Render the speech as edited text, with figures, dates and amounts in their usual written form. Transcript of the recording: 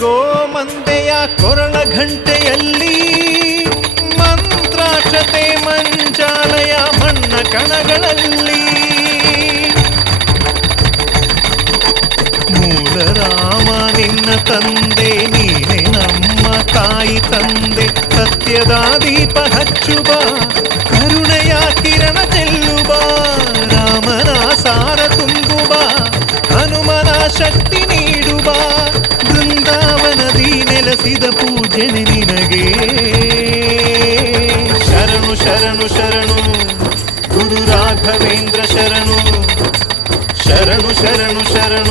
ಗೋಮಂದೆಯ ಕೊರಳ ಘಂಟೆಯಲ್ಲಿ ಮಂತ್ರಾಕ್ಷತೆ ಮಂಚಾಲಯ ಮಣ್ಣ ಕಣಗಳಲ್ಲಿ ಮೂಲ ರಾಮ ನಿನ್ನ ತಂದೆ ನೀನೆ ನಮ್ಮ ತಾಯಿ ತಂದೆ ಸತ್ಯದ ದೀಪ ಹಚ್ಚುವ ಕರುಣೆಯ ಕಿರಣ ಚೆಲ್ಲುವ ರಾಮನ ಸಾರ ತುಂಬುವ ಹನುಮನ ಶಕ್ತಿ ನೀಡುವ ಬೃಂದಾವನದಿ ನೆಲೆಸಿದ ಪೂಜನೆ ನಿನಗೆ ಶರಣು ಶರಣು ಶರಣು ಗುರು ರಾಘವೇಂದ್ರ ಶರಣು ಶರಣು ಶರಣು ಶರಣು